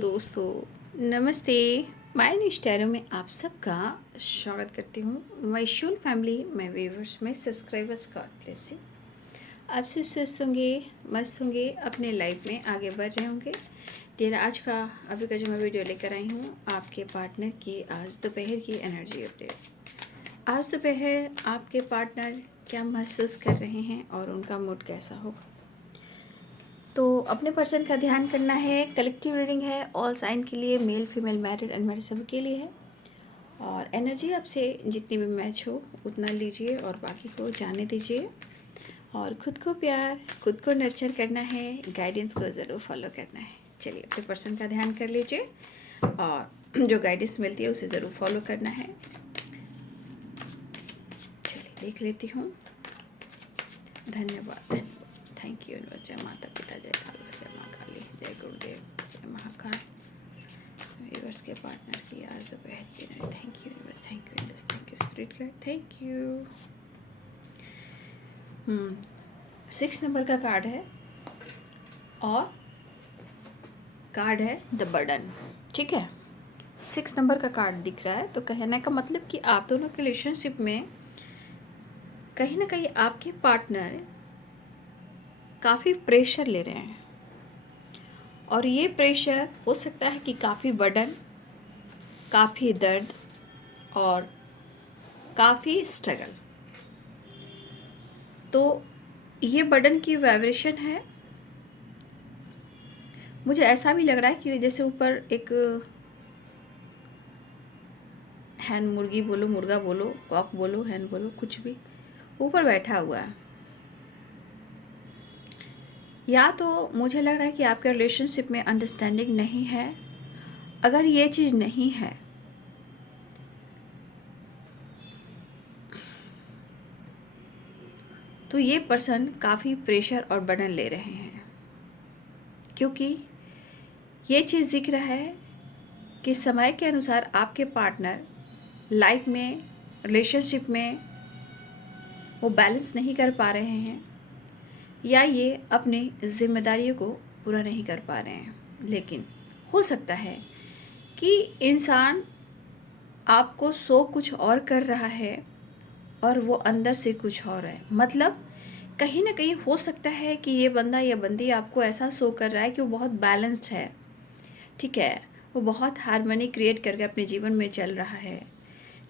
दोस्तों, नमस्ते। My news tarot में आप सबका स्वागत करती हूँ। My Shool family, my viewers, my subscribers, God bless you. आप से स्वस्थ होंगे, मस्त होंगे, अपने लाइफ में आगे बढ़ रहे होंगे। डियर, आज का अभी का जो मैं वीडियो लेकर आई हूँ, आपके पार्टनर की आज दोपहर की एनर्जी अपडेट। आज दोपहर आपके पार्टनर क्या महसूस कर रहे हैं और उनका मूड कैसा होगा। तो अपने पर्सन का ध्यान करना है। कलेक्टिव रीडिंग है, ऑल साइन के लिए, मेल फीमेल मैरिड अनमैरिड सभी के लिए है। और एनर्जी आपसे जितनी भी मैच हो उतना लीजिए और बाकी को जाने दीजिए। और खुद को प्यार, खुद को नर्चर करना है, गाइडेंस को ज़रूर फॉलो करना है। चलिए, अपने पर्सन का ध्यान कर लीजिए और जो गाइडेंस मिलती है उसे ज़रूर फॉलो करना है। चलिए, देख लेती हूँ। धन्यवाद, थैंक यू। जय माता पिता, जय काल, जय माँ काली, जय गुरुदेव, जय महाकाल। व्यूअर्स के पार्टनर की आज दोपहर की नहीं। Thank you, thank you, thank you spirit guide, thank you. 6 number का कार्ड है और कार्ड है द बर्डन। ठीक है, 6 नंबर का कार्ड दिख रहा है, तो कहने का मतलब कि आप दोनों के रिलेशनशिप में कहीं ना कहीं आपके पार्टनर काफ़ी प्रेशर ले रहे हैं। और ये प्रेशर हो सकता है कि काफ़ी बर्डन, काफ़ी दर्द और काफ़ी स्ट्रगल। तो ये बर्डन की वाइब्रेशन है। मुझे ऐसा भी लग रहा है कि जैसे ऊपर एक हैन, मुर्गी बोलो, मुर्गा बोलो, कॉक बोलो, हैन बोलो, कुछ भी ऊपर बैठा हुआ है। या तो मुझे लग रहा है कि आपके रिलेशनशिप में अंडरस्टैंडिंग नहीं है। अगर ये चीज़ नहीं है तो ये पर्सन काफ़ी प्रेशर और बर्डन ले रहे हैं, क्योंकि ये चीज़ दिख रहा है कि समय के अनुसार आपके पार्टनर लाइफ में, रिलेशनशिप में वो बैलेंस नहीं कर पा रहे हैं, या ये अपनी जिम्मेदारियों को पूरा नहीं कर पा रहे हैं। लेकिन हो सकता है कि इंसान आपको सो कुछ और कर रहा है और वो अंदर से कुछ और है। मतलब कहीं ना कहीं हो सकता है कि ये बंदा या बंदी आपको ऐसा शो कर रहा है कि वो बहुत बैलेंस्ड है, ठीक है, वो बहुत हार्मनी क्रिएट करके अपने जीवन में चल रहा है।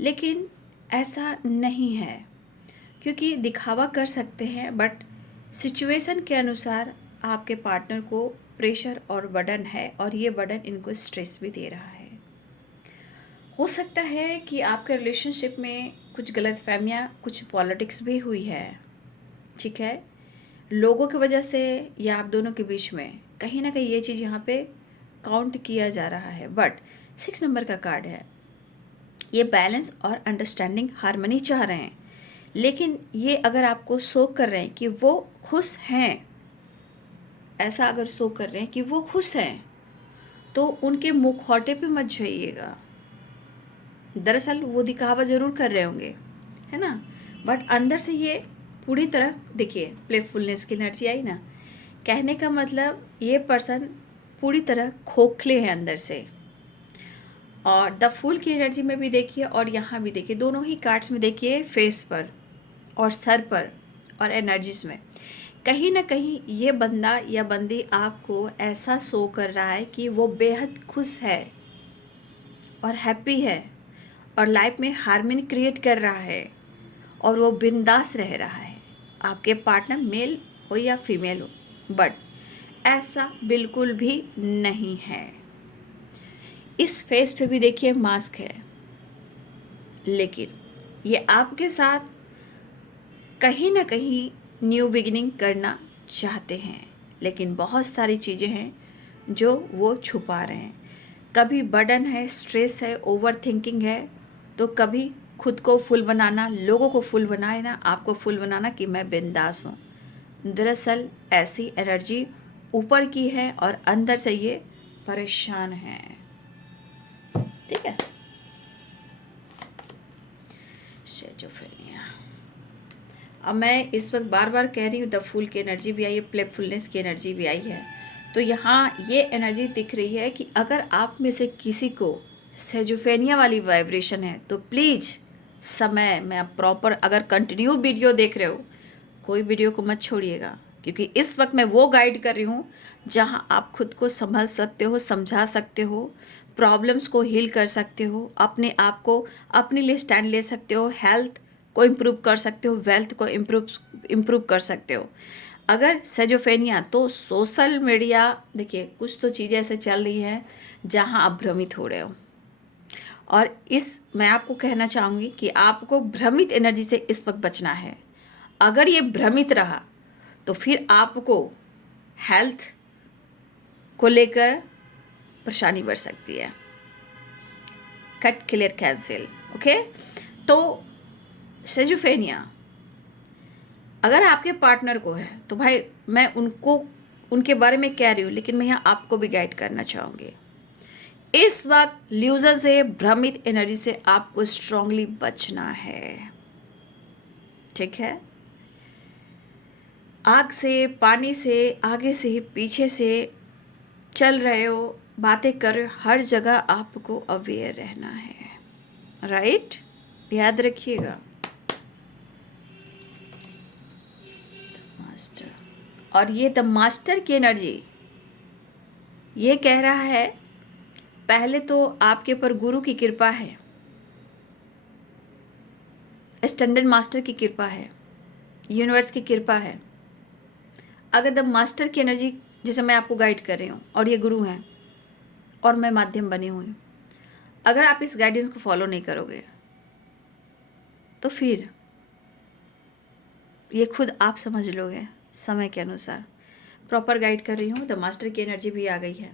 लेकिन ऐसा नहीं है, क्योंकि दिखावा कर सकते हैं, बट सिचुएशन के अनुसार आपके पार्टनर को प्रेशर और बर्डन है, और ये बर्डन इनको स्ट्रेस भी दे रहा है। हो सकता है कि आपके रिलेशनशिप में कुछ गलतफहमियां, कुछ पॉलिटिक्स भी हुई है, ठीक है, लोगों की वजह से या आप दोनों के बीच में कहीं ना कहीं ये चीज़ यहाँ पे काउंट किया जा रहा है। बट 6 नंबर का कार्ड है, ये बैलेंस और अंडरस्टैंडिंग, हार्मनी चाह रहे हैं। लेकिन ये अगर आपको शो कर रहे हैं कि वो खुश हैं, ऐसा अगर शो कर रहे हैं कि वो खुश हैं, तो उनके मुखौटे पे मत जाइएगा। दरअसल वो दिखावा ज़रूर कर रहे होंगे, है ना, बट अंदर से ये पूरी तरह, देखिए, प्लेफुलनेस की एनर्जी आई ना। कहने का मतलब ये पर्सन पूरी तरह खोखले हैं अंदर से। और द फूल की एनर्जी में भी देखिए और यहाँ भी देखिए, दोनों ही कार्ड्स में देखिए, फेस पर और सर पर और एनर्जीज में कहीं ना कहीं ये बंदा या बंदी आपको ऐसा शो कर रहा है कि वो बेहद खुश है और हैप्पी है और लाइफ में हार्मनी क्रिएट कर रहा है और वो बिंदास रह रहा है। आपके पार्टनर मेल हो या फीमेल हो, बट ऐसा बिल्कुल भी नहीं है। इस फेस पे भी देखिए मास्क है, लेकिन ये आपके साथ कहीं ना कहीं न्यू बिगिनिंग करना चाहते हैं। लेकिन बहुत सारी चीज़ें हैं जो वो छुपा रहे हैं। कभी बर्डन है, स्ट्रेस है, ओवर थिंकिंग है, तो कभी खुद को फुल बनाना, लोगों को फुल बनाना, आपको फुल बनाना कि मैं बिंदास हूँ। दरअसल ऐसी एनर्जी ऊपर की है और अंदर से ये परेशान है, ठीक है। शेजोफ्रेनिया, अब मैं इस वक्त बार बार कह रही हूँ, द फूल की एनर्जी भी आई है, प्लेफुलनेस की एनर्जी भी आई है। तो यहाँ ये एनर्जी दिख रही है कि अगर आप में से किसी को सेजोफेनिया वाली वाइब्रेशन है तो प्लीज़ समय में आप प्रॉपर, अगर कंटिन्यू वीडियो देख रहे हो, कोई वीडियो को मत छोड़िएगा, क्योंकि इस वक्त मैं वो गाइड कर रही हूँ जहाँ आप खुद को समझ सकते हो, समझा सकते हो, प्रॉब्लम्स को हील कर सकते हो, अपने आप को अपने लिए स्टैंड ले सकते हो, हेल्थ को इम्प्रूव कर सकते हो, वेल्थ को इम्प्रूव कर सकते हो। अगर सेजोफेनिया, तो सोशल मीडिया, देखिए कुछ तो चीज़ें ऐसे चल रही हैं जहाँ आप भ्रमित हो रहे हो, और मैं आपको कहना चाहूँगी कि आपको भ्रमित एनर्जी से इस वक्त बचना है। अगर ये भ्रमित रहा तो फिर आपको हेल्थ को लेकर परेशानी बढ़ सकती है। Cut, clear, cancel. ओके, तो सेजोफेनिया अगर आपके पार्टनर को है तो भाई मैं उनके बारे में कह रही हूँ, लेकिन मैं यहाँ आपको भी गाइड करना चाहूँगी। इस वक्त ल्यूजन से, भ्रमित एनर्जी से आपको स्ट्रांगली बचना है, ठीक है। आग से, पानी से, आगे से, पीछे से चल रहे हो, बातें कर रहे हो, हर जगह आपको अवेयर रहना है, राइट। याद रखिएगा। मास्टर, और ये द मास्टर की एनर्जी ये कह रहा है, पहले तो आपके ऊपर गुरु की कृपा है, स्टैंडर्ड मास्टर की कृपा है, यूनिवर्स की कृपा है। अगर द मास्टर की एनर्जी, जैसे मैं आपको गाइड कर रही हूँ और ये गुरु हैं और मैं माध्यम बनी हुई हूँ, अगर आप इस गाइडेंस को फॉलो नहीं करोगे तो फिर ये खुद आप समझ लोगे समय के अनुसार। प्रॉपर गाइड कर रही हूँ, द मास्टर की एनर्जी भी आ गई है।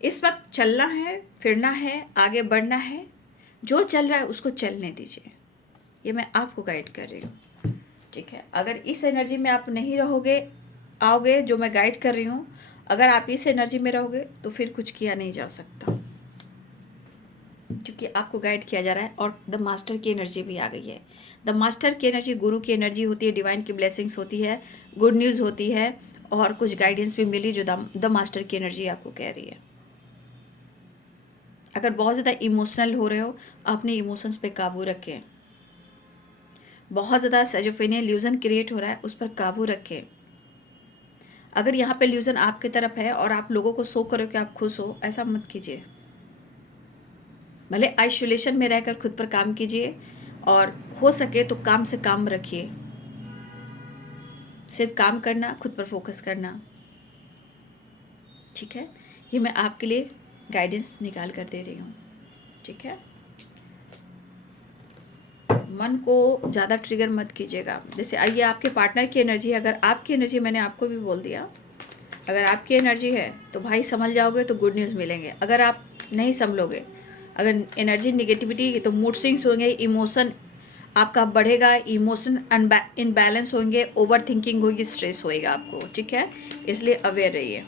इस वक्त चलना है, फिरना है, आगे बढ़ना है, जो चल रहा है उसको चलने दीजिए, ये मैं आपको गाइड कर रही हूँ, ठीक है। अगर इस एनर्जी में आप नहीं रहोगे, आओगे जो मैं गाइड कर रही हूँ, अगर आप इस एनर्जी में रहोगे तो फिर कुछ किया नहीं जा सकता, क्योंकि आपको गाइड किया जा रहा है। और द मास्टर की एनर्जी भी आ गई है। द मास्टर की एनर्जी गुरु की एनर्जी होती है, डिवाइन की ब्लेसिंग्स होती है, गुड न्यूज़ होती है, और कुछ गाइडेंस भी मिली जो द मास्टर की एनर्जी आपको कह रही है। अगर बहुत ज़्यादा इमोशनल हो रहे हो, अपने इमोशंस पे काबू रखें। बहुत ज़्यादा सेजोफेनिया ल्यूजन क्रिएट हो रहा है, उस पर काबू रखें। अगर यहाँ पे ल्यूजन आपकी तरफ है और आप लोगों को शो करो कि आप खुश हो, ऐसा मत कीजिए। भले आइसोलेशन में रहकर खुद पर काम कीजिए, और हो सके तो काम से काम रखिए, सिर्फ काम करना, खुद पर फोकस करना, ठीक है। ये मैं आपके लिए गाइडेंस निकाल कर दे रही हूँ, ठीक है। मन को ज़्यादा ट्रिगर मत कीजिएगा। जैसे आइए, आपके पार्टनर की एनर्जी है, अगर आपकी एनर्जी, मैंने आपको भी बोल दिया, अगर आपकी एनर्जी है तो भाई संभल जाओगे तो गुड न्यूज़ मिलेंगे। अगर आप नहीं संभलोगे, अगर एनर्जी निगेटिविटी, तो मूड स्विंग्स होंगे, इमोशन आपका बढ़ेगा, इमोशन इनबैलेंस होंगे, ओवर थिंकिंग होगी, स्ट्रेस होएगा आपको, ठीक है। इसलिए अवेयर रहिए।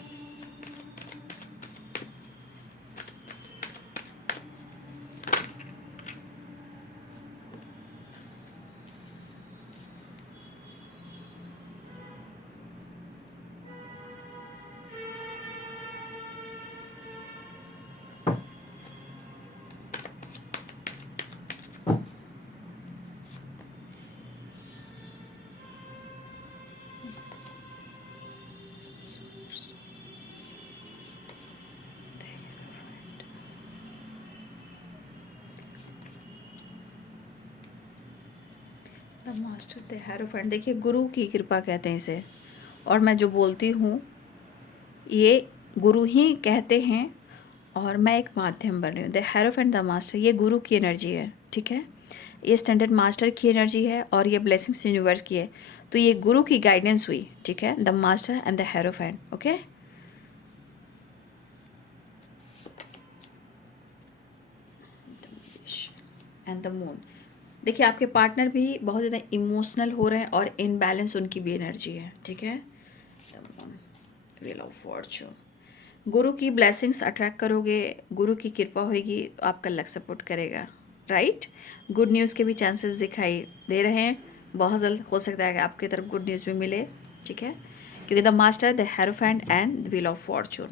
द मास्टर, द हेरोफेंट, देखिए गुरु की कृपा कहते हैं इसे, और मैं जो बोलती हूँ ये गुरु ही कहते हैं, और मैं एक माध्यम बन रही हूँ। द हेरोफेंट, द मास्टर, ये गुरु की एनर्जी है, ठीक है। ये स्टैंडर्ड मास्टर की एनर्जी है, और ये ब्लेसिंग्स यूनिवर्स की है। तो ये गुरु की गाइडेंस हुई, ठीक है। The master and the hierophant, okay. And the moon, देखिए आपके पार्टनर भी बहुत ज़्यादा इमोशनल हो रहे हैं, और इनबैलेंस उनकी भी एनर्जी है, ठीक है। The moon, wheel of Fortune, गुरु की ब्लेसिंग्स अट्रैक्ट करोगे, गुरु की कृपा होगी तो आपका लक सपोर्ट करेगा, राइट। गुड न्यूज़ के भी चांसेस दिखाई दे रहे हैं, बहुत जल्द हो सकता है कि आपकी तरफ गुड न्यूज़ भी मिले, ठीक है। क्योंकि the master, the hierophant and the wheel of fortune.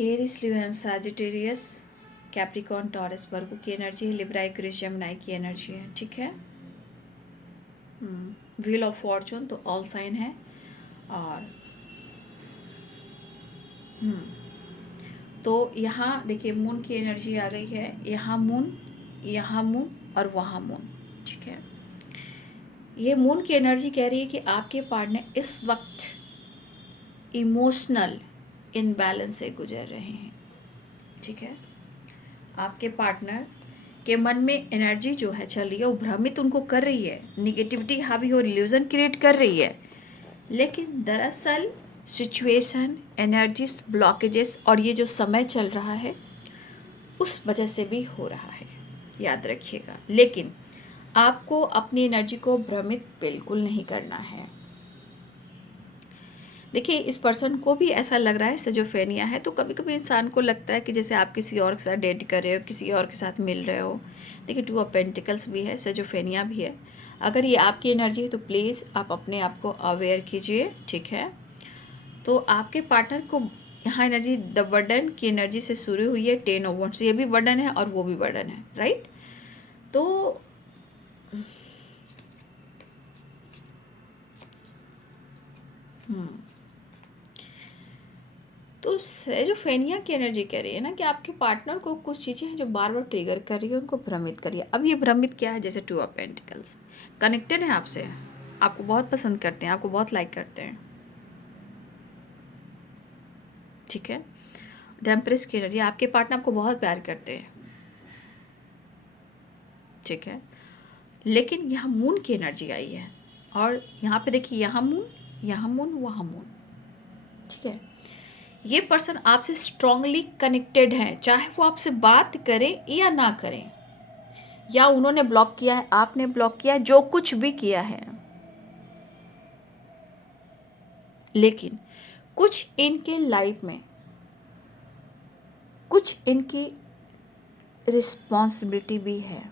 Aries, Leo and Sagittarius, Capricorn, Taurus, Virgo की एनर्जी है, लिब्रा, एक्वेरियस, जेमिनी की एनर्जी है। ठीक है। व्हील ऑफ फॉर्चून तो ऑल साइन है। और तो यहाँ देखिए मून की एनर्जी आ गई है, यहाँ मून और वहाँ मून। ठीक है। ये मून की एनर्जी कह रही है कि आपके पार्टनर इस वक्त इमोशनल इनबैलेंस से गुजर रहे हैं। ठीक है। आपके पार्टनर के मन में एनर्जी जो है चल रही है, वो भ्रमित उनको कर रही है, निगेटिविटी हावी हो, इल्यूजन क्रिएट कर रही है। लेकिन दरअसल सिचुएशन, एनर्जीज, ब्लॉकेजेस और ये जो समय चल रहा है उस वजह से भी हो रहा है, याद रखिएगा। लेकिन आपको अपनी एनर्जी को भ्रमित बिल्कुल नहीं करना है। देखिए इस पर्सन को भी ऐसा लग रहा है सिजोफ्रेनिया है, तो कभी कभी इंसान को लगता है कि जैसे आप किसी और के साथ डेट कर रहे हो, किसी और के साथ मिल रहे हो। देखिए 2 ऑफ पेंटिकल्स भी है, सिजोफ्रेनिया भी है। अगर ये आपकी एनर्जी है तो प्लीज़ आप अपने आप को अवेयर कीजिए। ठीक है। तो आपके पार्टनर को यहाँ एनर्जी द बर्डन की एनर्जी से शुरू हुई है, 10 ऑफ वॉन्ड्स, ये भी बर्डन है और वो भी बर्डन है, राइट। तो तो सेजोफेनिया की एनर्जी कह रही है ना कि आपके पार्टनर को कुछ चीज़ें हैं जो बार बार ट्रिगर कर रही है, उनको भ्रमित करिए। अब ये भ्रमित क्या है, जैसे 2 ऑफ पेंटिकल्स, कनेक्टेड है आपसे, आपको बहुत पसंद करते हैं, आपको बहुत लाइक करते हैं। ठीक है। द एम्प्रेस की एनर्जी, आपके पार्टनर आपको बहुत प्यार करते हैं। ठीक है। लेकिन यहाँ मून की एनर्जी आई है और यहाँ पे देखिए यहाँ मून वहाँ मून। ठीक है। ये पर्सन आपसे स्ट्रांगली कनेक्टेड हैं, चाहे वो आपसे बात करें या ना करें, या उन्होंने ब्लॉक किया है, आपने ब्लॉक किया है, जो कुछ भी किया है। लेकिन कुछ इनके लाइफ में कुछ इनकी रिस्पॉन्सिबिलिटी भी है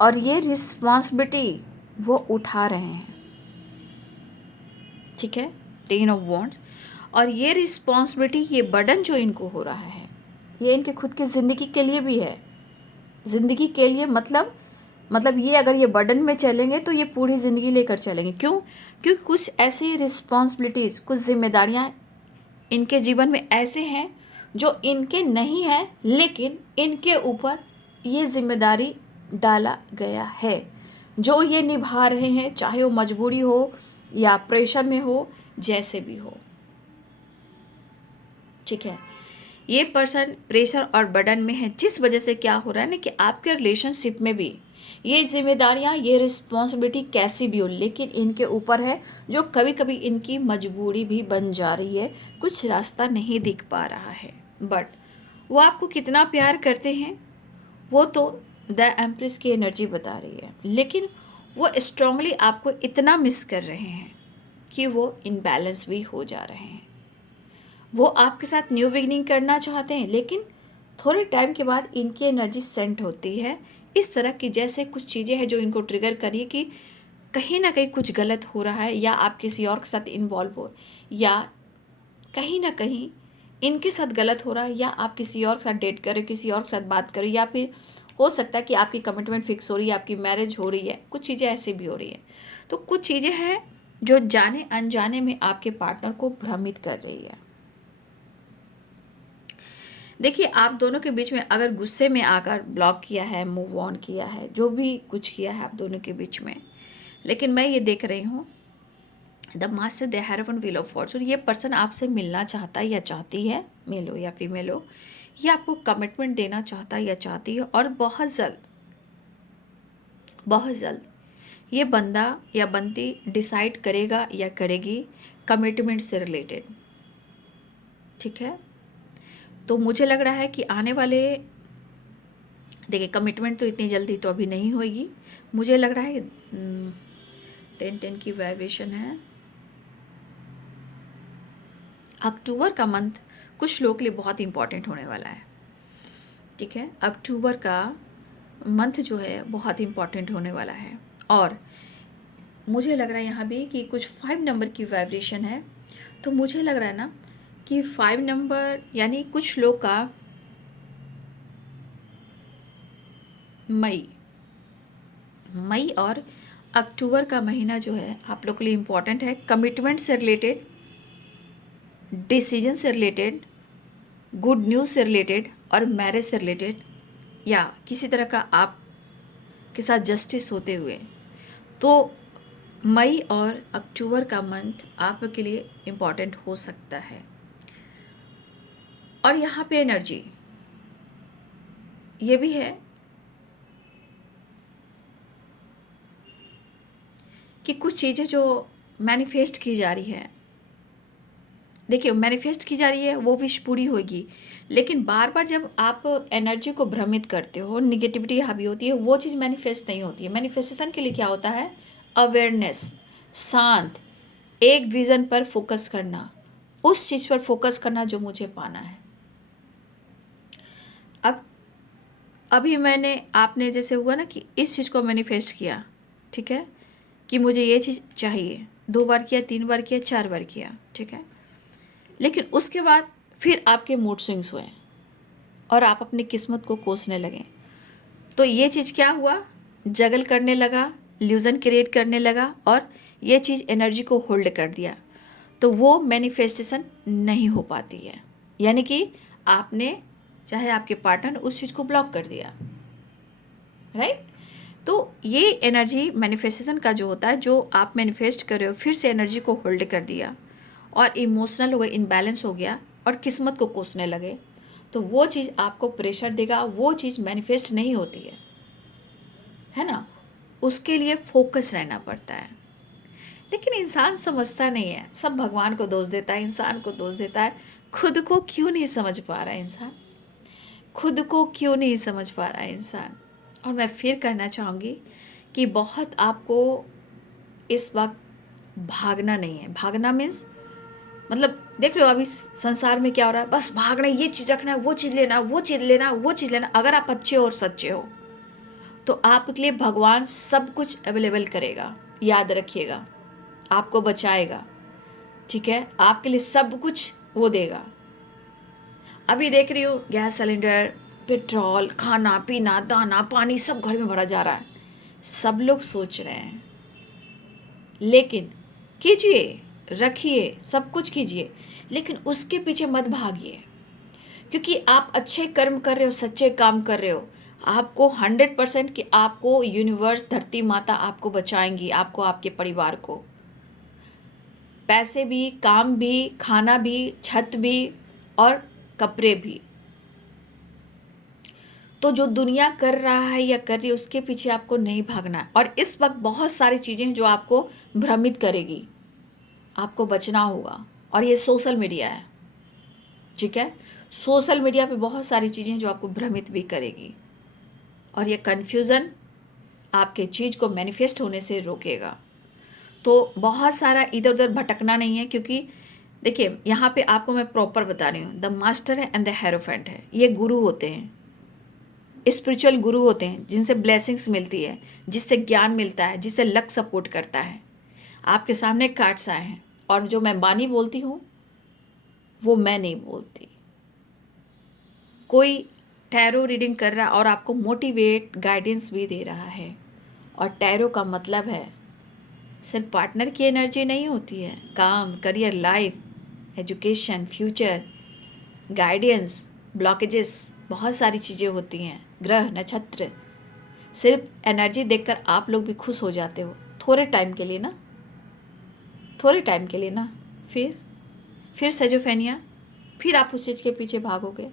और ये रिस्पॉन्सिबिलिटी वो उठा रहे हैं। ठीक है। 10 ऑफ वॉन्ड्स, और ये रिस्पॉन्सिबिलिटी, ये बर्डन जो इनको हो रहा है, ये इनके खुद की ज़िंदगी के लिए भी है। ज़िंदगी के लिए मतलब ये अगर ये बर्डन में चलेंगे तो ये पूरी ज़िंदगी लेकर चलेंगे। क्यों? क्योंकि कुछ ऐसी रिस्पॉन्सिबिलिटीज़, कुछ जिम्मेदारियाँ इनके जीवन में ऐसे हैं जो इनके नहीं हैं, लेकिन इनके ऊपर ये जिम्मेदारी डाला गया है जो ये निभा रहे हैं, चाहे वो मजबूरी हो या प्रेशर में हो, जैसे भी हो। ठीक है। ये पर्सन प्रेशर और बर्डन में है, जिस वजह से क्या हो रहा है ना कि आपके रिलेशनशिप में भी ये जिम्मेदारियाँ, ये रिस्पॉन्सिबिलिटी कैसी भी हो, लेकिन इनके ऊपर है, जो कभी कभी इनकी मजबूरी भी बन जा रही है। कुछ रास्ता नहीं दिख पा रहा है, बट वो आपको कितना प्यार करते हैं वो तो द एम्प्रेस की एनर्जी बता रही है। लेकिन वो स्ट्रांगली आपको इतना मिस कर रहे हैं कि वो इनबैलेंस भी हो जा रहे हैं। वो आपके साथ न्यू बिगनिंग करना चाहते हैं, लेकिन थोड़े टाइम के बाद इनकी एनर्जी सेंट होती है इस तरह की, जैसे कुछ चीज़ें हैं जो इनको ट्रिगर करिए कि कहीं ना कहीं कुछ गलत हो रहा है, या आप किसी और के साथ इन्वॉल्व हो, या कहीं ना कहीं इनके साथ गलत हो रहा है, या आप किसी और के साथ डेट करें, किसी और के साथ बात करें, या फिर हो सकता है कि आपकी कमिटमेंट फिक्स हो रही है, आपकी मैरिज हो रही है, कुछ चीज़ें ऐसी भी हो रही है। तो कुछ चीज़ें हैं जो जाने अनजाने में आपके पार्टनर को भ्रमित कर रही है। देखिए आप दोनों के बीच में अगर गुस्से में आकर ब्लॉक किया है, मूव ऑन किया है, जो भी कुछ किया है आप दोनों के बीच में, लेकिन मैं ये देख रही हूँ the master, the hierophant, wheel of Fortune, ये पर्सन आपसे मिलना चाहता है या चाहती है, मेल हो या फीमेल हो, ये आपको कमिटमेंट देना चाहता है या चाहती है, और बहुत जल्द ये बंदा या बंदी डिसाइड करेगा या करेगी कमिटमेंट से रिलेटेड। ठीक है। तो मुझे लग रहा है कि आने वाले, देखिए कमिटमेंट तो इतनी जल्दी तो अभी नहीं होगी, मुझे लग रहा है 10 की वाइब्रेशन है। अक्टूबर का मंथ कुछ लोगों के लिए बहुत इंपॉर्टेंट होने वाला है। ठीक है। अक्टूबर का मंथ जो है बहुत इम्पॉर्टेंट होने वाला है। और मुझे लग रहा है यहाँ भी कि कुछ 5 नंबर की वाइब्रेशन है, तो मुझे लग रहा है ना कि 5 नंबर यानी कुछ लोग का मई और अक्टूबर का महीना जो है आप लोग के लिए इम्पॉर्टेंट है। कमिटमेंट से रिलेटेड, डिसीजन से रिलेटेड, गुड न्यूज़ से रिलेटेड और मैरिज से रिलेटेड, या किसी तरह का आप के साथ जस्टिस होते हुए, तो मई और अक्टूबर का मंथ आप लोग के लिए इम्पॉर्टेंट हो सकता है। और यहाँ पे एनर्जी ये भी है कि कुछ चीज़ें जो मैनिफेस्ट की जा रही है, देखिए मैनिफेस्ट की जा रही है वो विश पूरी होगी, लेकिन बार बार जब आप एनर्जी को भ्रमित करते हो, निगेटिविटी हावी होती है, वो चीज़ मैनिफेस्ट नहीं होती है। मैनिफेस्टेशन के लिए क्या होता है? अवेयरनेस, शांत, एक विज़न पर फोकस करना, उस चीज़ पर फोकस करना जो मुझे पाना है। अब अभी आपने जैसे हुआ ना कि इस चीज़ को मैनिफेस्ट किया, ठीक है, कि मुझे ये चीज़ चाहिए, 2 बार किया, 3 बार किया, 4 बार किया, ठीक है, लेकिन उसके बाद फिर आपके मूड स्विंग्स हुए और आप अपनी किस्मत को कोसने लगे, तो ये चीज़ क्या हुआ? जगल करने लगा, इल्यूजन क्रिएट करने लगा और ये चीज़ एनर्जी को होल्ड कर दिया, तो वो मैनिफेस्टेशन नहीं हो पाती है। यानी कि आपने, चाहे आपके पार्टनर, उस चीज़ को ब्लॉक कर दिया, राइट? तो ये एनर्जी मैनिफेस्टेशन का जो होता है, जो आप मैनिफेस्ट कर रहे हो, फिर से एनर्जी को होल्ड कर दिया और इमोशनल हो गए, इनबैलेंस हो गया और किस्मत को कोसने लगे, तो वो चीज़ आपको प्रेशर देगा, वो चीज़ मैनिफेस्ट नहीं होती है ना? उसके लिए फोकस रहना पड़ता है। लेकिन इंसान समझता नहीं है, सब भगवान को दोष देता है, इंसान को दोष देता है। खुद को क्यों नहीं समझ पा रहा है इंसान? खुद को क्यों नहीं समझ पा रहा है इंसान? और मैं फिर कहना चाहूँगी कि बहुत आपको इस वक्त भागना नहीं है। भागना मीन्स मतलब देख रहे हो अभी संसार में क्या हो रहा है? बस भागना, ये चीज़ रखना, वो चीज़ लेना, वो चीज़ लेना, वो चीज़ लेना। अगर आप अच्छे हो और सच्चे हो तो आपके लिए भगवान सब कुछ अवेलेबल करेगा, याद रखिएगा, आपको बचाएगा, ठीक है, आपके लिए सब कुछ वो देगा। अभी देख रही हो गैस सिलेंडर, पेट्रोल, खाना पीना, दाना पानी सब घर में भरा जा रहा है, सब लोग सोच रहे हैं, लेकिन कीजिए, रखिए, सब कुछ कीजिए, लेकिन उसके पीछे मत भागिए, क्योंकि आप अच्छे कर्म कर रहे हो, सच्चे काम कर रहे हो, आपको 100% कि आपको यूनिवर्स, धरती माता आपको बचाएंगी, आपको, आपके परिवार को, पैसे भी, काम भी, खाना भी, छत भी और कपड़े भी। तो जो दुनिया कर रहा है या कर रही है उसके पीछे आपको नहीं भागना है। और इस वक्त बहुत सारी चीज़ें हैं जो आपको भ्रमित करेगी, आपको बचना होगा। और ये सोशल मीडिया है, ठीक है, सोशल मीडिया पे बहुत सारी चीज़ें जो आपको भ्रमित भी करेगी, और ये कन्फ्यूज़न आपके चीज़ को मैनिफेस्ट होने से रोकेगा। तो बहुत सारा इधर उधर भटकना नहीं है, क्योंकि देखिए यहाँ पे आपको मैं प्रॉपर बता रही हूँ, द मास्टर है एंड द हेरोफेंट है, ये गुरु होते हैं, स्पिरिचुअल गुरु होते हैं, जिनसे ब्लेसिंग्स मिलती है, जिससे ज्ञान मिलता है, जिससे लक सपोर्ट करता है। आपके सामने कार्ड्स आए हैं और जो मैं बानी बोलती हूँ वो मैं नहीं बोलती। कोई टैरो रीडिंग कर रहा और आपको मोटिवेट, गाइडेंस भी दे रहा है। और टैरो का मतलब है सिर्फ पार्टनर की एनर्जी नहीं होती है, काम, career, life, education, future, guidance, blockages, बहुत सारी चीज़ें होती हैं, ग्रह, नक्षत्र। सिर्फ एनर्जी देखकर आप लोग भी खुश हो जाते हो थोड़े टाइम के लिए ना, थोड़े टाइम के लिए ना, फिर सेजोफेनिया, फिर आप उस चीज़ के पीछे भागोगे।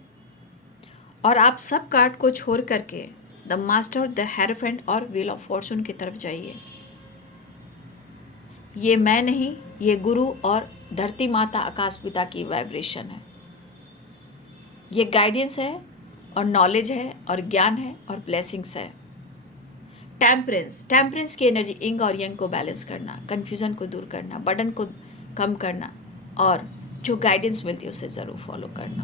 और आप सब कार्ड को छोड़ करके द मास्टर, द हेरोफेंट और व्हील ऑफ फॉर्चून की तरफ जाइए। ये मैं नहीं, ये गुरु और धरती माता, आकाश पिता की वाइब्रेशन है। ये गाइडेंस है और नॉलेज है और ज्ञान है और ब्लेसिंग्स है। टेम्परेंस की एनर्जी, इंग और यंग को बैलेंस करना, कन्फ्यूज़न को दूर करना, बर्डन को कम करना, और जो गाइडेंस मिलती है उसे ज़रूर फॉलो करना।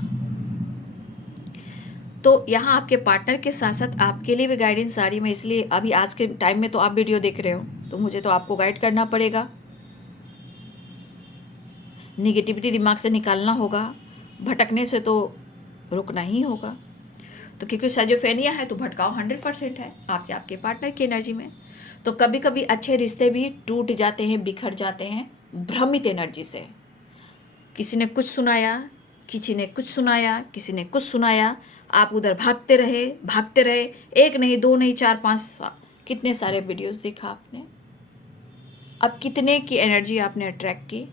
तो यहाँ आपके पार्टनर के साथ साथ आपके लिए भी गाइडेंस आ रही है। मैं इसलिए अभी आज के टाइम में तो आप वीडियो देख रहे हो, तो मुझे तो आपको गाइड करना पड़ेगा, निगेटिविटी दिमाग से निकालना होगा, भटकने से तो रुकना ही होगा। तो क्योंकि सजोफेनिया है तो भटकाव 100% है आपके पार्टनर की एनर्जी में। तो कभी कभी अच्छे रिश्ते भी टूट जाते हैं, बिखर जाते हैं भ्रमित एनर्जी से। किसी ने कुछ सुनाया, किसी ने कुछ सुनाया, किसी ने कुछ सुनाया, आप उधर भागते रहे, एक नहीं, दो नहीं, चार पांच, कितने सारे वीडियोस देखा आपने। अब कितने की एनर्जी आपने अट्रैक्ट की।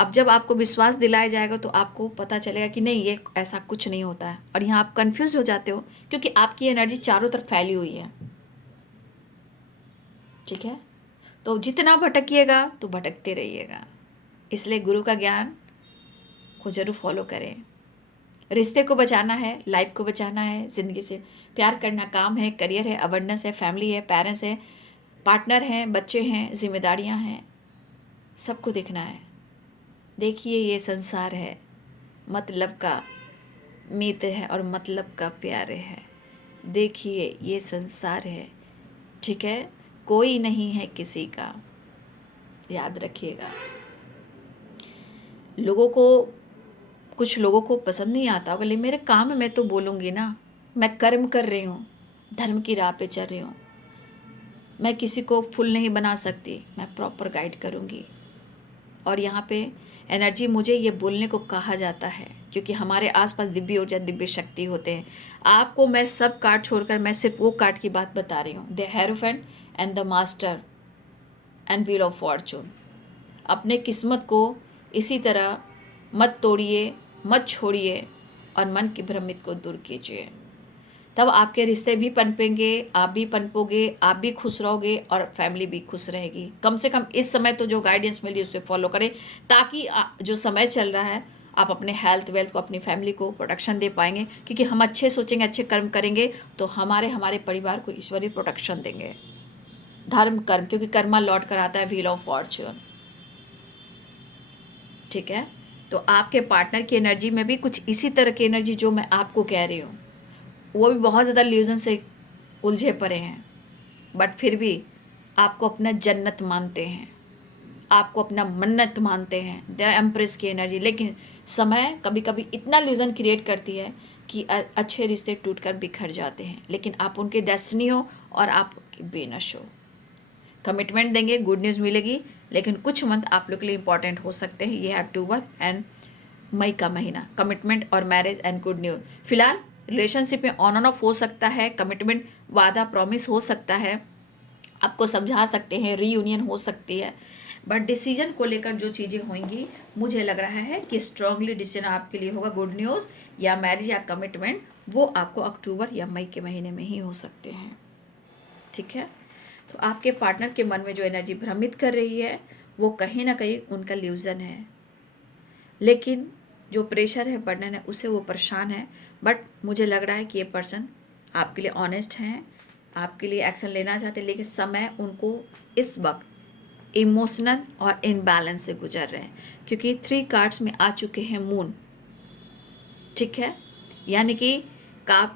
अब जब आपको विश्वास दिलाया जाएगा तो आपको पता चलेगा कि नहीं, ये ऐसा कुछ नहीं होता है। और यहाँ आप कंफ्यूज हो जाते हो क्योंकि आपकी एनर्जी चारों तरफ फैली हुई है। ठीक है, तो जितना भटकिएगा तो भटकते रहिएगा। इसलिए गुरु का ज्ञान को जरूर फॉलो करें। रिश्ते को बचाना है, लाइफ को बचाना है, ज़िंदगी से प्यार करना, काम है, करियर है, अवेयरनेस है, फैमिली है, पेरेंट्स है, पार्टनर हैं, बच्चे हैं, जिम्मेदारियां हैं, सबको देखना है। देखिए ये संसार है, मतलब का मित्र है और मतलब का प्यारे है। देखिए ये संसार है, ठीक है, कोई नहीं है किसी का, याद रखिएगा। कुछ लोगों को पसंद नहीं आता होगा, लेकिन मेरे काम में मैं तो बोलूँगी ना। मैं कर्म कर रही हूँ, धर्म की राह पे चल रही हूँ। मैं किसी को फुल नहीं बना सकती, मैं प्रॉपर गाइड करूँगी। और यहाँ पे एनर्जी, मुझे ये बोलने को कहा जाता है क्योंकि हमारे आसपास दिव्य ऊर्जा, दिव्य शक्ति होते हैं। आपको मैं सब कार्ड छोड़कर मैं सिर्फ वो कार्ड की बात बता रही हूँ, the hierophant and the master and wheel of Fortune. अपने किस्मत को इसी तरह मत तोड़िए, मत छोड़िए और मन की भ्रमित को दूर कीजिए। तब आपके रिश्ते भी पनपेंगे, आप भी पनपोगे, आप भी खुश रहोगे और फैमिली भी खुश रहेगी। कम से कम इस समय तो जो गाइडेंस मिली उस पर फॉलो करें, ताकि जो समय चल रहा है आप अपने हेल्थ वेल्थ को, अपनी फैमिली को प्रोटेक्शन दे पाएंगे। क्योंकि हम अच्छे सोचेंगे, अच्छे कर्म करेंगे तो हमारे परिवार को ईश्वरीय प्रोटेक्शन देंगे। धर्म कर्म, क्योंकि कर्मा लौट कर आता है, व्हील ऑफ फॉर्चून। ठीक है, तो आपके पार्टनर की एनर्जी में भी कुछ इसी तरह की एनर्जी जो मैं आपको कह रही हूँ, वो भी बहुत ज़्यादा इल्यूजन से उलझे पड़े हैं, बट फिर भी आपको अपना जन्नत मानते हैं, आपको अपना मन्नत मानते हैं, द एम्प्रेस की एनर्जी। लेकिन समय कभी कभी इतना इल्यूजन क्रिएट करती है कि अच्छे रिश्ते टूटकर बिखर जाते हैं, लेकिन आप उनके डेस्टिनी हो और आप बेनश हो। कमिटमेंट देंगे, गुड न्यूज़ मिलेगी, लेकिन कुछ मंथ आप लोग के लिए इंपॉर्टेंट हो सकते हैं। ये है अक्टूबर एंड मई का महीना, कमिटमेंट और मैरिज एंड गुड न्यूज़। फिलहाल रिलेशनशिप में ऑन एंड ऑफ हो सकता है, कमिटमेंट, वादा, प्रॉमिस हो सकता है, आपको समझा सकते हैं, रीयूनियन हो सकती है, बट डिसीजन को लेकर जो चीज़ें होंगी, मुझे लग रहा है कि स्ट्रांगली डिसीजन आपके लिए होगा, गुड न्यूज़ या मैरिज या कमिटमेंट, वो आपको अक्टूबर या मई के महीने में ही हो सकते हैं। ठीक है, तो आपके पार्टनर के मन में जो एनर्जी भ्रमित कर रही है वो कहीं ना कहीं उनका इल्यूजन है, लेकिन जो प्रेशर है, बर्डन है, उससे वो परेशान है। बट मुझे लग रहा है कि ये पर्सन आपके लिए ऑनेस्ट हैं, आपके लिए एक्शन लेना चाहते हैं, लेकिन समय उनको इस वक्त इमोशनल और इनबैलेंस से गुजर रहे हैं, क्योंकि 3 कार्ड्स में आ चुके हैं मून। ठीक है, यानी कि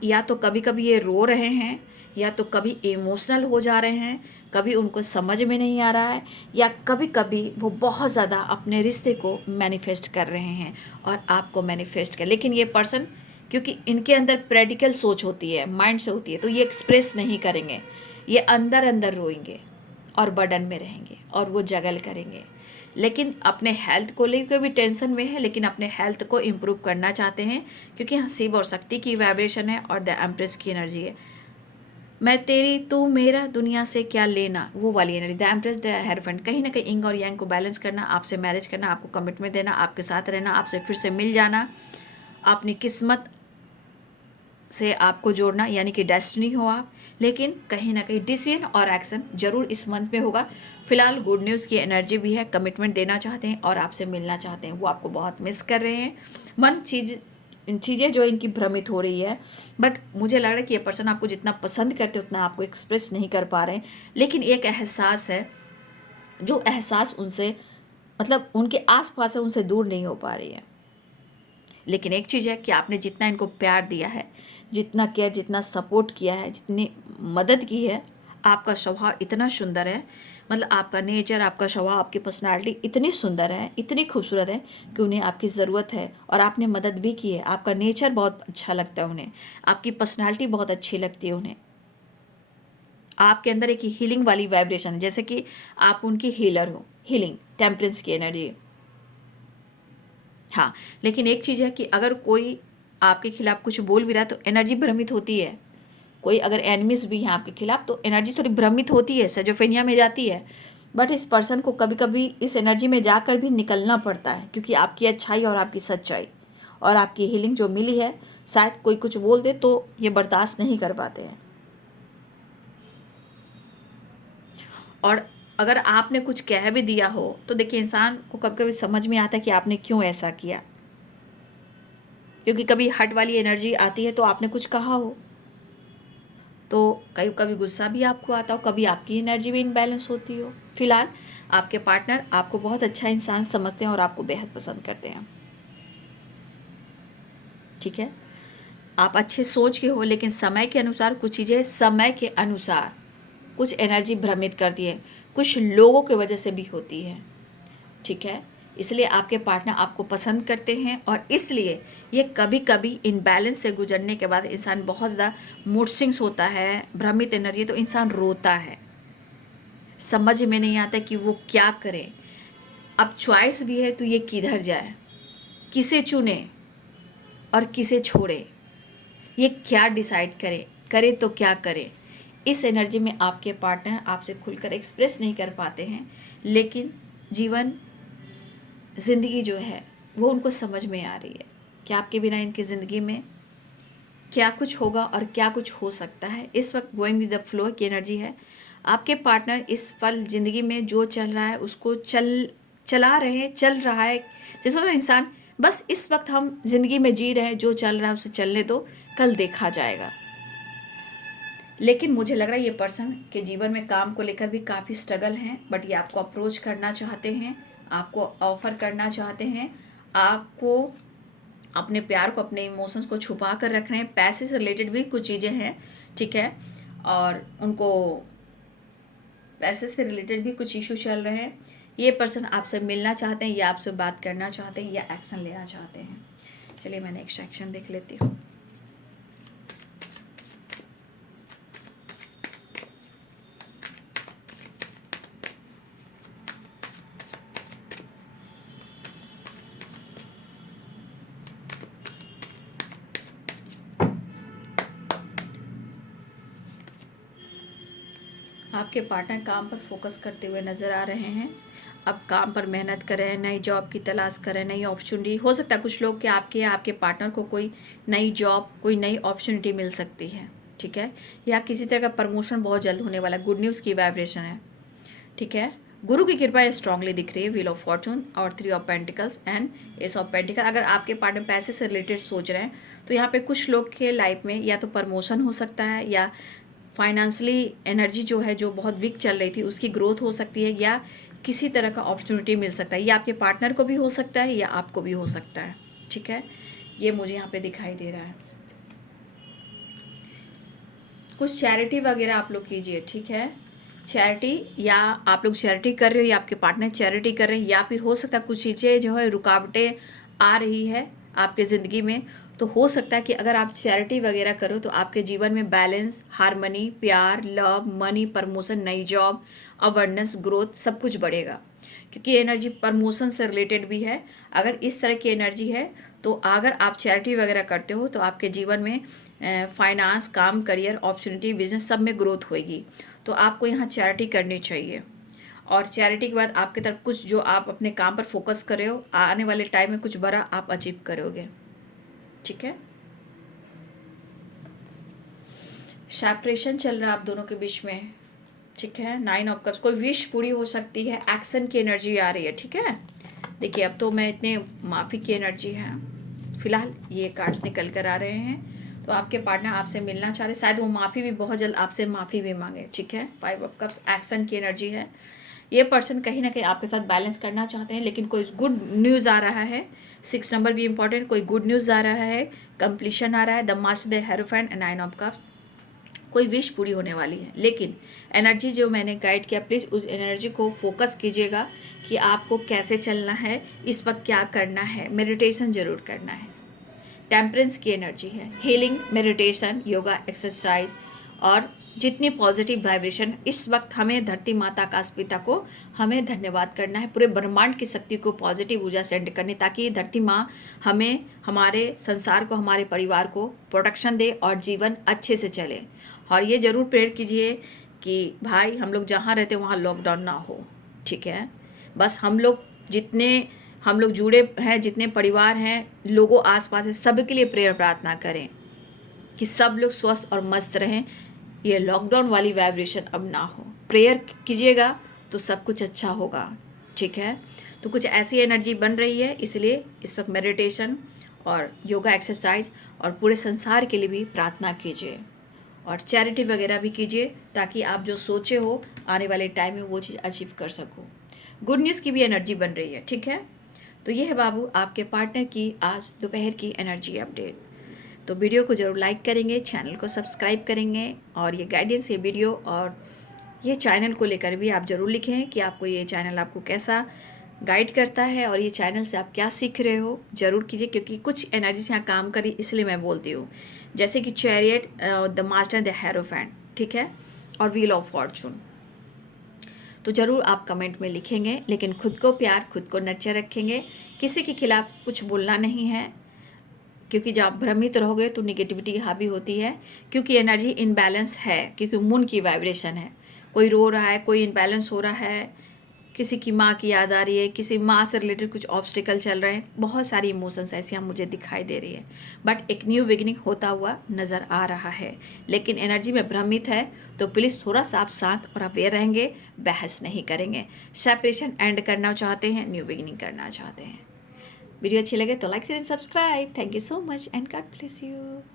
या तो कभी कभी ये रो रहे हैं, या तो कभी इमोशनल हो जा रहे हैं, कभी उनको समझ में नहीं आ रहा है, या कभी कभी वो बहुत ज़्यादा अपने रिश्ते को मैनिफेस्ट कर रहे हैं और आपको मैनिफेस्ट कर। लेकिन ये पर्सन, क्योंकि इनके अंदर प्रैक्टिकल सोच होती है, माइंड से होती है, तो ये एक्सप्रेस नहीं करेंगे, ये अंदर अंदर रोएंगे और बर्डन में रहेंगे और वो जगल करेंगे। लेकिन अपने हेल्थ को लेकर भी टेंशन में है, लेकिन अपने हेल्थ को इम्प्रूव करना चाहते हैं, क्योंकि यहाँ शिव और शक्ति की वाइब्रेशन है और द एम्प्रेस की एनर्जी है। मैं तेरी तू मेरा, दुनिया से क्या लेना, वो वाली energy, the empress, the hierophant. कहीं ना कहीं इंग और यांग को बैलेंस करना, आपसे मैरिज करना, आपको कमिटमेंट देना, आपके साथ रहना, आपसे फिर से मिल जाना, अपनी किस्मत से आपको जोड़ना, यानी कि डेस्टिनी हो आप। लेकिन कहीं ना कहीं डिसीजन और एक्शन जरूर इस मंथ में होगा। फिलहाल गुड न्यूज़ की एनर्जी भी है, कमिटमेंट देना चाहते हैं और आपसे मिलना चाहते हैं, वो आपको बहुत मिस कर रहे हैं। मन चीज़ें जो इनकी भ्रमित हो रही है, बट मुझे लग रहा है कि ये पर्सन आपको जितना पसंद करते उतना आपको एक्सप्रेस नहीं कर पा रहे हैं। लेकिन एक एहसास है, जो एहसास उनसे, मतलब उनके आसपास है, उनसे दूर नहीं हो पा रही है। लेकिन एक चीज़ है कि आपने जितना इनको प्यार दिया है, जितना केयर, जितना सपोर्ट किया है, जितनी मदद की है। आपका स्वभाव इतना सुंदर है, मतलब आपका नेचर, आपका स्वभाव, आपकी पर्सनालिटी इतनी सुंदर है, इतनी खूबसूरत है कि उन्हें आपकी ज़रूरत है और आपने मदद भी की है। आपका नेचर बहुत अच्छा लगता है उन्हें, आपकी पर्सनालिटी बहुत अच्छी लगती है उन्हें। आपके अंदर एक हीलिंग वाली वाइब्रेशन है, जैसे कि आप उनकी हीलर हो, हीलिंग टेम्परेंस की एनर्जी। हाँ, लेकिन एक चीज़ है कि अगर कोई आपके खिलाफ कुछ बोल भी रहा है तो एनर्जी भ्रमित होती है। कोई अगर एनिमीज भी हैं आपके खिलाफ तो एनर्जी थोड़ी भ्रमित होती है, सजोफेनिया में जाती है। बट इस पर्सन को कभी कभी इस एनर्जी में जाकर भी निकलना पड़ता है, क्योंकि आपकी अच्छाई और आपकी सच्चाई और आपकी हीलिंग जो मिली है, शायद कोई कुछ बोल दे तो ये बर्दाश्त नहीं कर पाते हैं। और अगर आपने कुछ कह भी दिया हो तो देखिए, इंसान को कभी कभी समझ में आता है कि आपने क्यों ऐसा किया, क्योंकि कभी हट वाली एनर्जी आती है तो आपने कुछ कहा हो, तो कभी कभी गुस्सा भी आपको आता हो, कभी आपकी एनर्जी भी इनबैलेंस होती हो। फिलहाल आपके पार्टनर आपको बहुत अच्छा इंसान समझते हैं और आपको बेहद पसंद करते हैं, ठीक है। आप अच्छे सोच के हो, लेकिन समय के अनुसार कुछ चीज़ें, समय के अनुसार कुछ एनर्जी भ्रमित करती है, कुछ लोगों की वजह से भी होती है, ठीक है। इसलिए आपके पार्टनर आपको पसंद करते हैं और इसलिए ये कभी कभी इनबैलेंस से गुजरने के बाद इंसान बहुत ज़्यादा मूड स्विंग्स होता है, भ्रमित एनर्जी, तो इंसान रोता है, समझ में नहीं आता कि वो क्या करे। अब चॉइस भी है तो ये किधर जाए, किसे चुने और किसे छोड़े, ये क्या डिसाइड करे, करे तो क्या करे। इस एनर्जी में आपके पार्टनर आपसे खुलकर एक्सप्रेस नहीं कर पाते हैं, लेकिन जीवन, ज़िंदगी जो है वो उनको समझ में आ रही है कि आपके बिना इनकी ज़िंदगी में क्या कुछ होगा और क्या कुछ हो सकता है। इस वक्त गोइंग विद द फ्लो की एनर्जी है। आपके पार्टनर इस पल ज़िंदगी में जो चल रहा है उसको चला रहे हैं, चल रहा है। जैसे होता है इंसान, बस इस वक्त हम ज़िंदगी में जी रहे हैं, जो चल रहा है उसे चलने दो, कल देखा जाएगा। लेकिन मुझे लग रहा है ये पर्सन के जीवन में काम को लेकर भी काफ़ी स्ट्रगल हैं, बट ये आपको अप्रोच करना चाहते हैं, आपको ऑफ़र करना चाहते हैं, आपको अपने प्यार को, अपने इमोशंस को छुपा कर रख रहे हैं। पैसे से रिलेटेड भी कुछ चीज़ें हैं, ठीक है, और उनको पैसे से रिलेटेड भी कुछ इशू चल रहे हैं। ये पर्सन आपसे मिलना चाहते हैं या आपसे बात करना चाहते हैं या एक्शन लेना चाहते हैं। चलिए मैं नेक्स्ट एक्शन देख लेती हूँ। आपके पार्टनर काम पर फोकस करते हुए नज़र आ रहे हैं। अब काम पर मेहनत करें, नई जॉब की तलाश करें, नई अपॉर्चुनिटी। हो सकता है कुछ लोग कि आपके या आपके पार्टनर को कोई नई जॉब, कोई नई अपॉर्चुनिटी मिल सकती है, ठीक है, या किसी तरह का प्रमोशन बहुत जल्द होने वाला, गुड न्यूज़ की वाइब्रेशन है, ठीक है। गुरु की कृपा स्ट्रांगली दिख रही है, व्हील ऑफ फॉर्चून और 3 of pentacles and S of pentacle. अगर आपके पार्टनर पैसे से रिलेटेड सोच रहे हैं तो यहाँ पे कुछ लोग के लाइफ में या तो प्रमोशन हो सकता है, या फाइनेंशियली एनर्जी जो है, जो बहुत वीक चल रही थी, उसकी ग्रोथ हो सकती है, या किसी तरह का अपॉर्चुनिटी मिल सकता है। ये आपके पार्टनर को भी हो सकता है या आपको भी हो सकता है, ठीक है। ये मुझे यहाँ पे दिखाई दे रहा है। कुछ चैरिटी वगैरह आप लोग कीजिए, ठीक है। चैरिटी, या आप लोग चैरिटी कर रहे हो या आपके पार्टनर चैरिटी कर रहे हैं, या फिर हो सकता है कुछ चीज़ें जो है रुकावटें आ रही है आपके ज़िंदगी में, तो हो सकता है कि अगर आप चैरिटी वगैरह करो तो आपके जीवन में बैलेंस, हार्मनी, प्यार, लव, मनी, प्रमोशन, नई जॉब, अवेयरनेस, ग्रोथ, सब कुछ बढ़ेगा, क्योंकि एनर्जी प्रमोशन से रिलेटेड भी है। अगर इस तरह की एनर्जी है तो अगर आप चैरिटी वगैरह करते हो तो आपके जीवन में फाइनेंस, काम, करियर, अपॉर्चुनिटी, बिजनेस, सब में ग्रोथ होएगी। तो आपको यहाँ चैरिटी करनी चाहिए। और चैरिटी के बाद आपकी तरफ कुछ जो आप अपने काम पर फोकस कर रहे हो, आने वाले टाइम में कुछ बड़ा आप अचीव करोगे, ठीक है। सेपरेशन चल रहा है आप दोनों के बीच में, ठीक है। 9 ऑफ कप्स, कोई विश पूरी हो सकती है, एक्शन की एनर्जी आ रही है, ठीक है। देखिए अब तो मैं इतने माफ़ी की एनर्जी है, फिलहाल ये कार्ड्स निकल कर आ रहे हैं। तो आपके पार्टनर आपसे मिलना चाह रहे, शायद वो माफ़ी भी बहुत जल्द आपसे माफ़ी भी मांगे, ठीक है। 5 ऑफ कप्स एक्शन की एनर्जी है। ये पर्सन कहीं ना कहीं आपके साथ बैलेंस करना चाहते हैं, लेकिन कोई गुड न्यूज़ आ रहा है, 6 नंबर भी इंपॉर्टेंट, कोई गुड न्यूज़ आ रहा है, कंप्लीशन आ रहा है, the master the hierophant, 9 of cups, कोई विश पूरी होने वाली है। लेकिन एनर्जी जो मैंने गाइड किया, प्लीज़ उस एनर्जी को फोकस कीजिएगा कि आपको कैसे चलना है, इस वक्त क्या करना है। मेडिटेशन ज़रूर करना है, टेम्परेंस की एनर्जी है, हीलिंग, मेडिटेशन, योगा, एक्सरसाइज और जितनी पॉजिटिव वाइब्रेशन। इस वक्त हमें धरती माता आकाश पिता को हमें धन्यवाद करना है, पूरे ब्रह्मांड की शक्ति को पॉजिटिव ऊर्जा सेंड करनी, ताकि धरती माँ हमें, हमारे संसार को, हमारे परिवार को प्रोटेक्शन दे और जीवन अच्छे से चले। और ये ज़रूर प्रेयर कीजिए कि भाई हम लोग जहाँ रहते वहाँ लॉकडाउन ना हो, ठीक है। बस हम लोग जुड़े हैं, जितने परिवार हैं, लोगों आसपास है, सबके लिए प्रेयर प्रार्थना करें कि सब लोग स्वस्थ और मस्त रहें, ये लॉकडाउन वाली वाइब्रेशन अब ना हो। प्रेयर कीजिएगा तो सब कुछ अच्छा होगा, ठीक है। तो कुछ ऐसी एनर्जी बन रही है, इसलिए इस वक्त मेडिटेशन और योगा एक्सरसाइज और पूरे संसार के लिए भी प्रार्थना कीजिए और चैरिटी वगैरह भी कीजिए, ताकि आप जो सोचे हो आने वाले टाइम में वो चीज़ अचीव कर सको। गुड न्यूज़ की भी एनर्जी बन रही है, ठीक है। तो ये है बाबू आपके पार्टनर की आज दोपहर की एनर्जी अपडेट। तो वीडियो को ज़रूर लाइक करेंगे, चैनल को सब्सक्राइब करेंगे और ये गाइडेंस, ये वीडियो और ये चैनल को लेकर भी आप ज़रूर लिखें कि आपको ये चैनल आपको कैसा गाइड करता है और ये चैनल से आप क्या सीख रहे हो, ज़रूर कीजिए। क्योंकि कुछ एनर्जी से यहाँ काम करी, इसलिए मैं बोलती हूँ, जैसे कि chariot, the master, the hierophant, ठीक है, और व्हील ऑफ फॉर्चून। तो ज़रूर आप कमेंट में लिखेंगे, लेकिन खुद को प्यार, खुद को नर्चर रखेंगे, किसी के खिलाफ कुछ बोलना नहीं है, क्योंकि जब आप भ्रमित रहोगे तो निगेटिविटी हावी होती है। क्योंकि एनर्जी इनबैलेंस है, क्योंकि मून की वाइब्रेशन है, कोई रो रहा है, कोई इनबैलेंस हो रहा है, किसी की माँ की याद आ रही है, किसी माँ से रिलेटेड कुछ ऑब्स्टिकल चल रहे हैं, बहुत सारी इमोशंस ऐसी यहाँ मुझे दिखाई दे रही है। बट एक न्यू बिगिनिंग होता हुआ नज़र आ रहा है, लेकिन एनर्जी में भ्रमित है, तो प्लीज़ थोड़ा सा आप शांत और अवेयर रहेंगे, बहस नहीं करेंगे। सेपरेशन एंड करना चाहते हैं, न्यू बिगिनिंग करना चाहते हैं। वीडियो अच्छी लगे तो like share and subscribe. Thank you so much and God bless you.